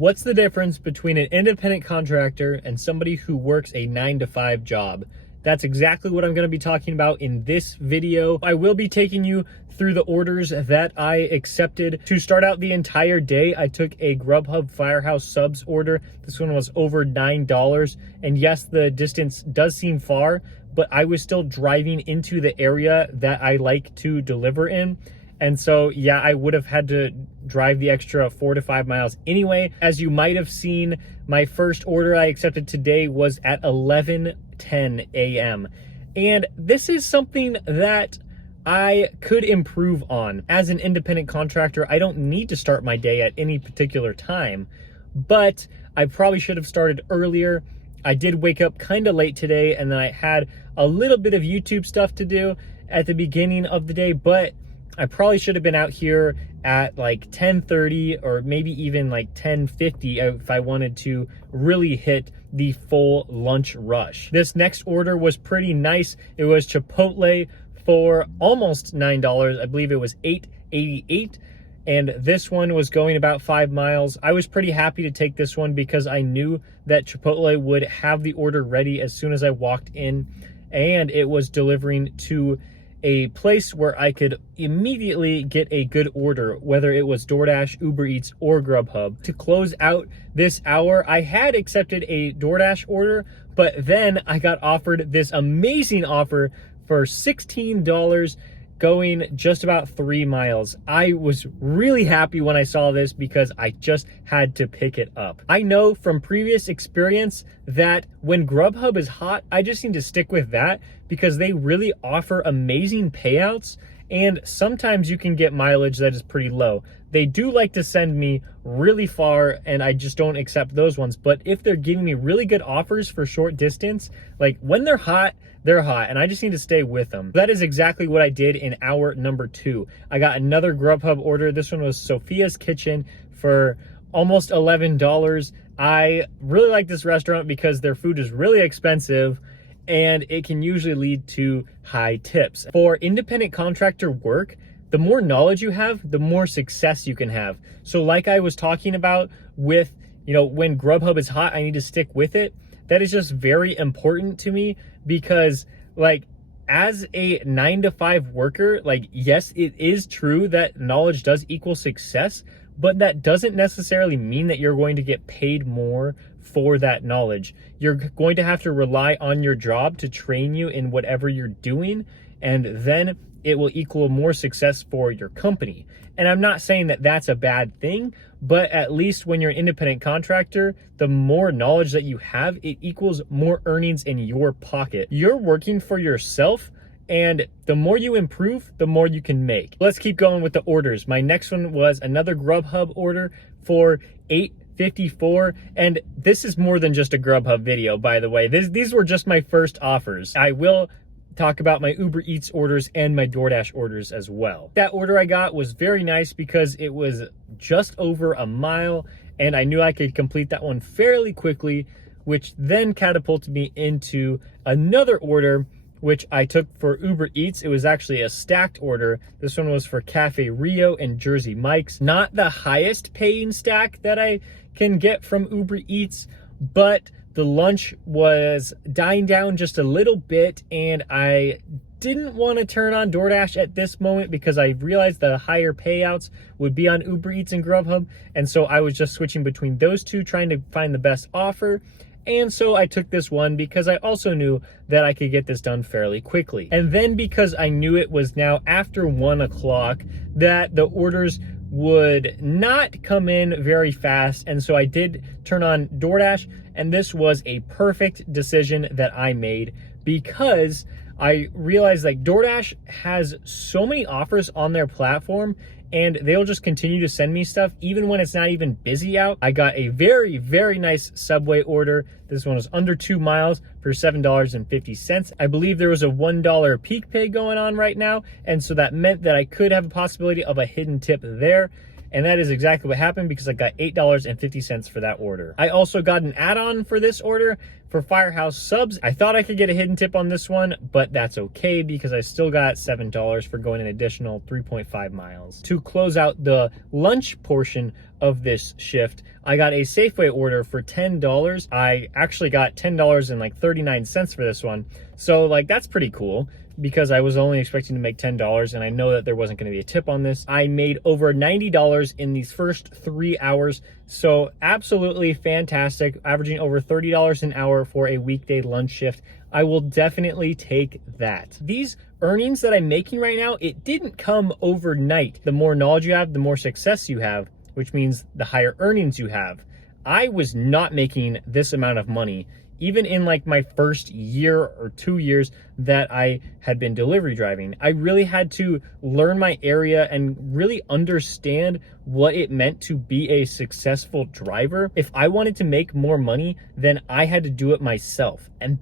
What's the difference between an independent contractor and somebody who works a 9-to-5 job? That's exactly what I'm going to be talking about in this video. I will be taking you through the orders that I accepted. To start out the entire day, I took a Grubhub Firehouse Subs order. This one was over $9. And yes, the distance does seem far, but I was still driving into the area that I like to deliver in. And so, yeah, I would have had to drive the extra 4 to 5 miles anyway. As you might have seen, my first order I accepted today was at 11:10 a.m. And this is something that I could improve on. As an independent contractor, I don't need to start my day at any particular time, but I probably should have started earlier. I did wake up kind of late today, and then I had a little bit of YouTube stuff to do at the beginning of the day, but I probably should have been out here at like 10:30 or maybe even like 10:50 if I wanted to really hit the full lunch rush. This next order was pretty nice. It was Chipotle for almost $9. I believe it was $8.88. And this one was going about 5 miles. I was pretty happy to take this one because I knew that Chipotle would have the order ready as soon as I walked in, and it was delivering to a place where I could immediately get a good order, whether it was DoorDash, Uber Eats, or Grubhub. To close out this hour, I had accepted a DoorDash order, but then I got offered this amazing offer for $16 going just about 3 miles. I was really happy when I saw this because I just had to pick it up. I know from previous experience that when Grubhub is hot, I just need to stick with that because they really offer amazing payouts, and sometimes you can get mileage that is pretty low. They do like to send me really far, and I just don't accept those ones. But if they're giving me really good offers for short distance, like when they're hot, and I just need to stay with them. That is exactly what I did in hour number 2. I got another Grubhub order. This one was Sophia's Kitchen for almost $11. I really like this restaurant because their food is really expensive, and it can usually lead to high tips. For independent contractor work, the more knowledge you have, the more success you can have. So like I was talking about with, when Grubhub is hot, I need to stick with it. That is just very important to me because, like, as a 9-to-5 worker, like, yes, it is true that knowledge does equal success, but that doesn't necessarily mean that you're going to get paid more for that knowledge. You're going to have to rely on your job to train you in whatever you're doing, and then it will equal more success for your company. And I'm not saying that that's a bad thing, but at least when you're an independent contractor, the more knowledge that you have, it equals more earnings in your pocket. You're working for yourself, and the more you improve, the more you can make. Let's keep going with the orders. My next one was another Grubhub order for $8.54, and this is more than just a Grubhub video, by the way. These were just my first offers. I will talk about my Uber Eats orders and my DoorDash orders as well. That order I got was very nice because it was just over a mile, and I knew I could complete that one fairly quickly, which then catapulted me into another order which I took for Uber Eats. It was actually a stacked order. This one was for Cafe Rio and Jersey Mike's. Not the highest paying stack that I can get from Uber Eats, but the lunch was dying down just a little bit, and I didn't want to turn on DoorDash at this moment because I realized the higher payouts would be on Uber Eats and Grubhub, and so I was just switching between those two, trying to find the best offer. And so I took this one because I also knew that I could get this done fairly quickly. And then because I knew it was now after 1 o'clock, that the orders would not come in very fast, and so I did turn on DoorDash, and this was a perfect decision that I made because I realized like DoorDash has so many offers on their platform, and they'll just continue to send me stuff even when it's not even busy out. I got a very, very nice Subway order. This one was under 2 miles for $7.50. I believe there was a $1 peak pay going on right now, and so that meant that I could have a possibility of a hidden tip there. And that is exactly what happened because I got $8.50 for that order. I also got an add-on for this order For Firehouse Subs, I thought I could get a hidden tip on this one, but that's okay because I still got $7 for going an additional 3.5 miles. To close out the lunch portion of this shift, I got a Safeway order for $10. I actually got $10 and like 39 cents for this one. So like that's pretty cool because I was only expecting to make $10 and I know that there wasn't going to be a tip on this. I made over $90 in these first 3 hours. So absolutely fantastic, averaging over $30 an hour for a weekday lunch shift. I will definitely take that. These earnings that I'm making right now, it didn't come overnight. The more knowledge you have, the more success you have, which means the higher earnings you have. I was not making this amount of money even in like my first year or 2 years that I had been delivery driving. I really had to learn my area and really understand what it meant to be a successful driver. If I wanted to make more money, then I had to do it myself. And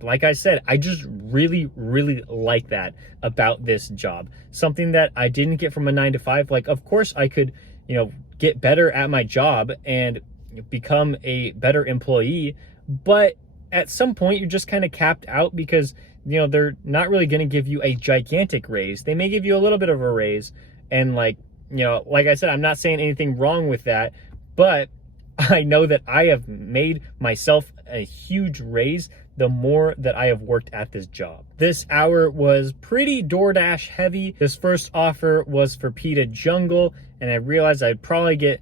like I said, I just really like that about this job. Something that I didn't get from a 9 to 5. Like, of course I could, get better at my job and become a better employee, but at some point you're just kind of capped out because they're not really going to give you a gigantic raise. They may give you a little bit of a raise, and like I said, I'm not saying anything wrong with that, but I know that I have made myself a huge raise the more that I have worked at this job. This hour was pretty DoorDash heavy. This first offer was for Pita Jungle, and I realized I'd probably get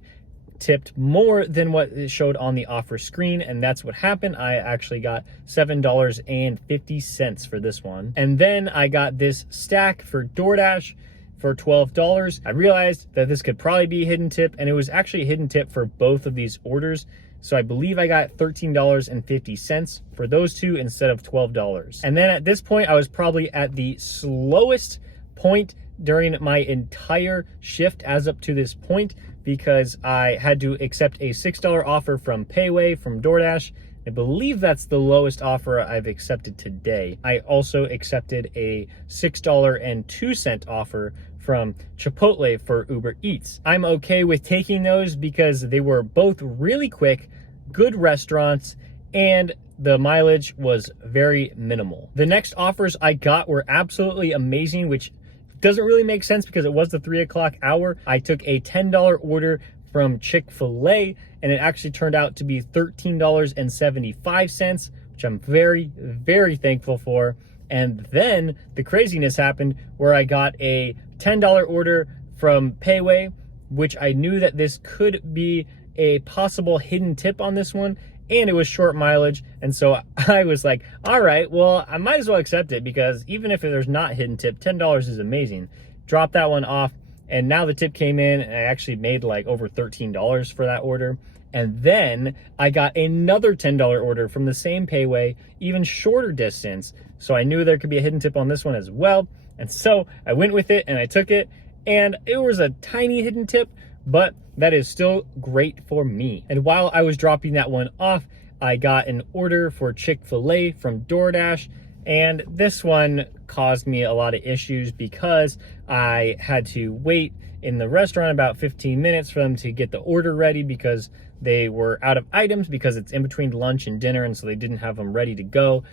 tipped more than what it showed on the offer screen, and that's what happened. I actually got $7.50 for this one. And then I got this stack for DoorDash for $12. I realized that this could probably be a hidden tip, and it was actually a hidden tip for both of these orders. So I believe I got $13.50 for those two instead of $12. And then at this point, I was probably at the slowest point during my entire shift as up to this point, because I had to accept a $6 offer from Payway from DoorDash. I believe that's the lowest offer I've accepted today. I also accepted a $6.02 offer from Chipotle for Uber Eats. I'm okay with taking those because they were both really quick, good restaurants, and the mileage was very minimal. The next offers I got were absolutely amazing, which doesn't really make sense because it was the 3 o'clock hour. I took a $10 order from Chick-fil-A, and it actually turned out to be $13.75, which I'm very thankful for. And then the craziness happened where I got a $10 order from Payway, which I knew that this could be a possible hidden tip on this one, and it was short mileage. And so I was like, all right, well, I might as well accept it because even if there's not hidden tip, $10 is amazing. Drop that one off, and now the tip came in, and I actually made like over $13 for that order. And then I got another $10 order from the same Payway, even shorter distance. So I knew there could be a hidden tip on this one as well. And so I went with it and I took it, and it was a tiny hidden tip, but that is still great for me. And while I was dropping that one off, I got an order for Chick-fil-A from DoorDash, and this one caused me a lot of issues because I had to wait in the restaurant about 15 minutes for them to get the order ready because they were out of items because it's in between lunch and dinner, and so they didn't have them ready to go.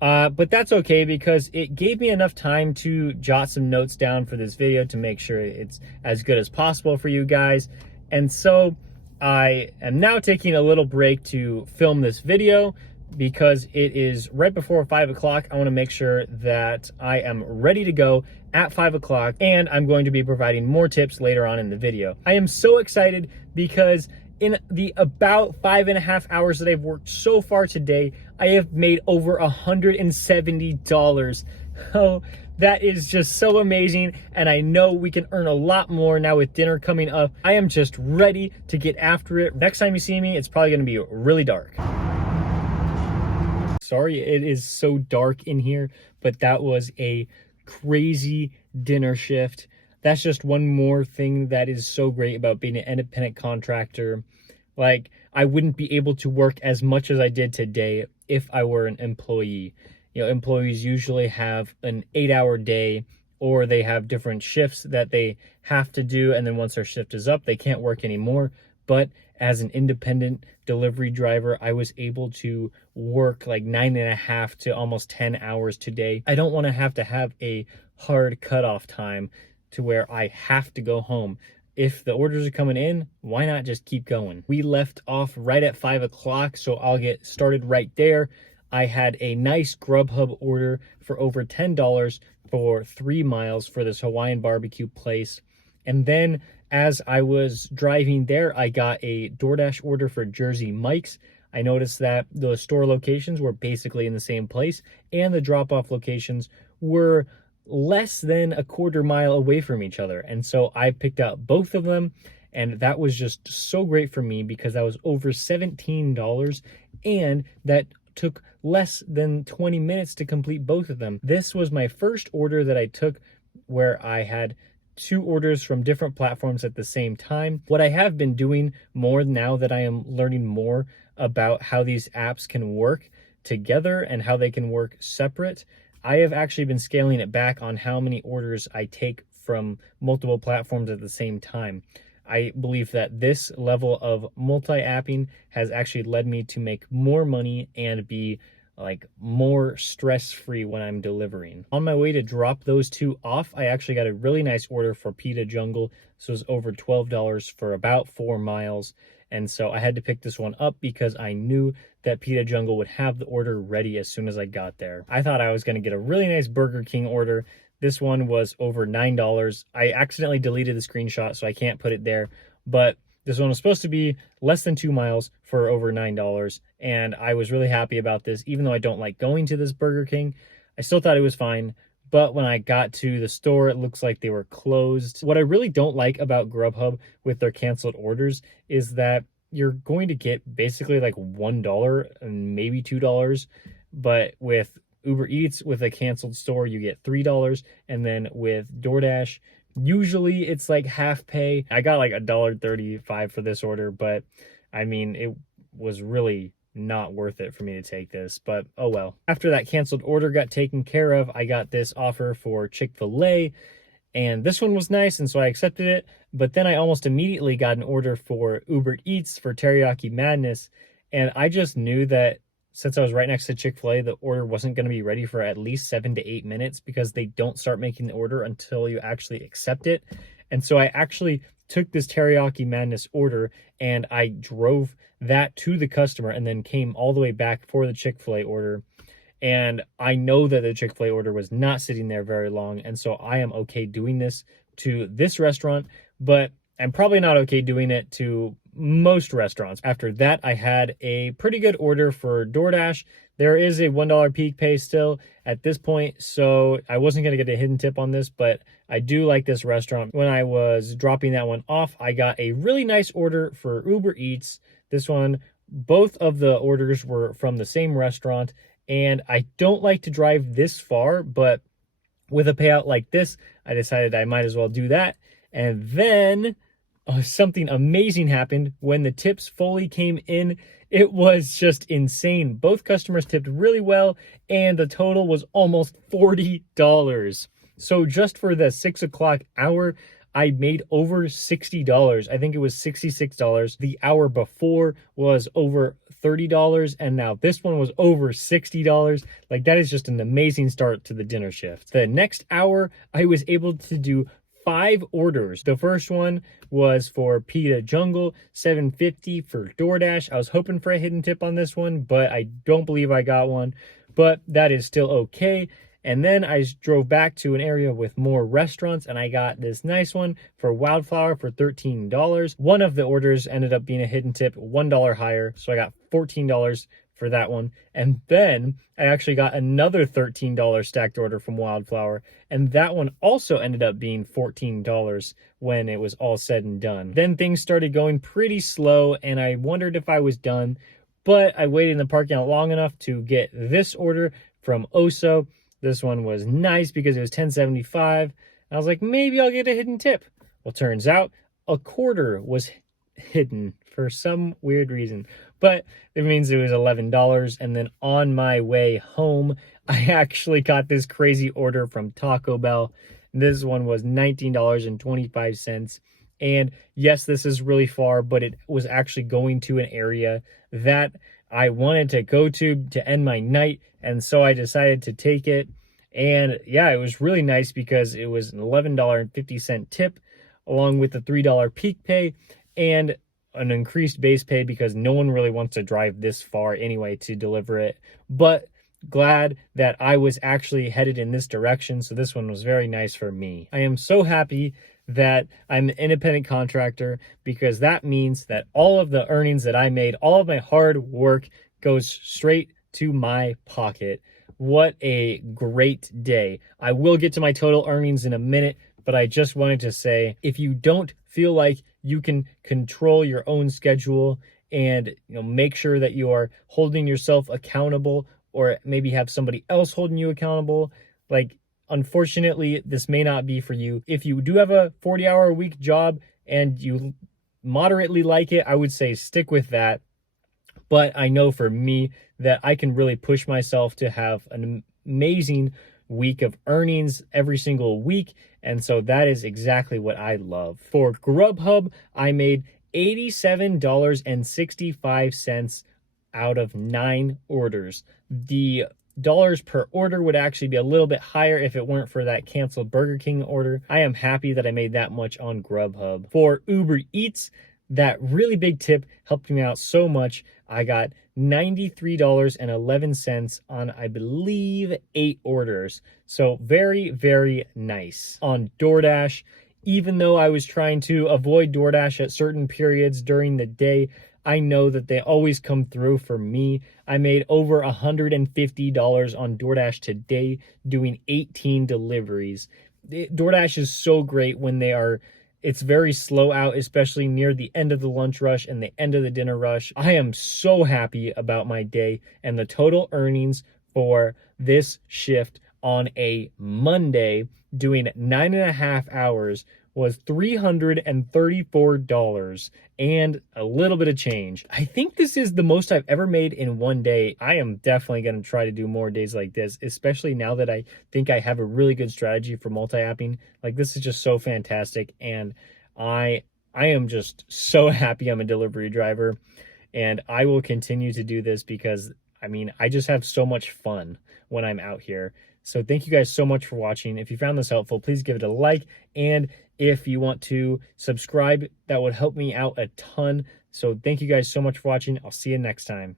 But that's okay because it gave me enough time to jot some notes down for this video to make sure it's as good as possible for you guys. And so I am now taking a little break to film this video because it is right before 5 o'clock. I want to make sure that I am ready to go at 5 o'clock, and I'm going to be providing more tips later on in the video. I am so excited because in the about 5.5 hours that I've worked so far today, I have made over $170. Oh, that is just so amazing, and I know we can earn a lot more now with dinner coming up. I am just ready to get after it. Next time you see me, it's probably going to be really dark. Sorry, it is so dark in here, but that was a crazy dinner shift. That's just one more thing that is so great about being an independent contractor. Like, I wouldn't be able to work as much as I did today if I were an employee. Employees usually have an 8-hour day, or they have different shifts that they have to do, and then once their shift is up, they can't work anymore. but as an independent delivery driver, I was able to work like 9.5 to almost 10 hours today. I don't want to have a hard cutoff time to where I have to go home. If the orders are coming in, why not just keep going? We left off right at 5 o'clock, so I'll get started right there. I had a nice Grubhub order for over $10 for 3 miles for this Hawaiian barbecue place. And then as I was driving there, I got a DoorDash order for Jersey Mike's. I noticed that the store locations were basically in the same place, and the drop-off locations were less than a quarter mile away from each other. And so I picked out both of them, and that was just so great for me because that was over $17, and that took less than 20 minutes to complete both of them. This was my first order that I took where I had 2 orders from different platforms at the same time. What I have been doing more now that I am learning more about how these apps can work together and how they can work separate, I have actually been scaling it back on how many orders I take from multiple platforms at the same time. I believe that this level of multi-apping has actually led me to make more money and be like more stress-free when I'm delivering. On my way to drop those 2 off, I actually got a really nice order for Pita Jungle. This was over $12 for about 4 miles. And so I had to pick this one up because I knew that Pita Jungle would have the order ready as soon as I got there. I thought I was going to get a really nice Burger King order. This one was over $9. I accidentally deleted the screenshot, so I can't put it there. But this one was supposed to be less than 2 miles for over $9. And I was really happy about this. Even though I don't like going to this Burger King, I still thought it was fine. But when I got to the store, it looks like they were closed. What I really don't like about Grubhub with their canceled orders is that you're going to get basically like $1 and maybe $2. But with Uber Eats, with a canceled store, you get $3. And then with DoorDash, usually it's like half pay. I got like $1.35 for this order, but I mean, it was really not worth it for me to take this, but oh well. After that canceled order got taken care of, I got this offer for Chick-fil-A, and this one was nice, and so I accepted it. But then I almost immediately got an order for Uber Eats for Teriyaki Madness, and I just knew that since I was right next to Chick-fil-A, the order wasn't going to be ready for at least 7 to 8 minutes because they don't start making the order until you actually accept it. And so I actually took this Teriyaki Madness order and I drove that to the customer and then came all the way back for the Chick-fil-A order. And I know that the Chick-fil-A order was not sitting there very long, and so I am okay doing this to this restaurant, but I'm probably not okay doing it to most restaurants. After that, I had a pretty good order for DoorDash. There is a $1 peak pay still at this point, so I wasn't going to get a hidden tip on this, but I do like this restaurant. When I was dropping that one off, I got a really nice order for Uber Eats. This one, both of the orders were from the same restaurant, and I don't like to drive this far, but with a payout like this, I decided I might as well do that. And then something amazing happened when the tips fully came in. It was just insane. Both customers tipped really well, and the total was almost $40. So just for the 6 o'clock hour, I made over $60. I think it was $66. The hour before was over $30, and now this one was over $60. Like, that is just an amazing start to the dinner shift. The next hour, I was able to do 5 orders. The first one was for Pita Jungle, $7.50 for DoorDash. I was hoping for a hidden tip on this one, but I don't believe I got one, but that is still okay. And then I drove back to an area with more restaurants, and I got this nice one for Wildflower for $13. One of the orders ended up being a hidden tip, $1 higher, so I got $14 for that one. And then I actually got another $13 stacked order from Wildflower, and that one also ended up being $14 when it was all said and done. Then things started going pretty slow, and I wondered if I was done, but I waited in the parking lot long enough to get this order from Oso. This one was nice because it was $10.75. I was like, maybe I'll get a hidden tip. Well, turns out a quarter was hidden for some weird reason, but it means it was $11. And then on my way home, I actually got this crazy order from Taco Bell. This one was $19.25. And yes, this is really far, but it was actually going to an area that I wanted to go to end my night. And so I decided to take it. And yeah, it was really nice because it was an $11.50 tip along with the $3 peak pay and an increased base pay because no one really wants to drive this far anyway to deliver it. But glad that I was actually headed in this direction. So this one was very nice for me. I am so happy that I'm an independent contractor because that means that all of the earnings that I made, all of my hard work goes straight to my pocket. What a great day. I will get to my total earnings in a minute, but I just wanted to say, if you don't feel like you can control your own schedule and make sure that you are holding yourself accountable, or maybe have somebody else holding you accountable, like, unfortunately, this may not be for you. If you do have a 40-hour-a-week job and you moderately like it, I would say stick with that. But I know for me that I can really push myself to have an amazing week of earnings every single week. And so that is exactly what I love. For Grubhub, I made $87.65 out of 9 orders. The dollars per order would actually be a little bit higher if it weren't for that canceled Burger King order. I am happy that I made that much on Grubhub. For Uber Eats, that really big tip helped me out so much. I got $93.11 on, I believe, 8 orders. So very, very nice. On DoorDash, even though I was trying to avoid DoorDash at certain periods during the day, I know that they always come through for me. I made over $150 on DoorDash today doing 18 deliveries. DoorDash is so great when it's very slow out, especially near the end of the lunch rush and the end of the dinner rush. I am so happy about my day, and the total earnings for this shift on a Monday doing 9.5 hours was $334 and a little bit of change. I think this is the most I've ever made in one day. I am definitely going to try to do more days like this, especially now that I think I have a really good strategy for multi-apping. Like, this is just so fantastic, and I am just so happy I'm a delivery driver, and I will continue to do this because, I mean, I just have so much fun when I'm out here. So thank you guys so much for watching. If you found this helpful, please give it a like. And if you want to subscribe, that would help me out a ton. So thank you guys so much for watching. I'll see you next time.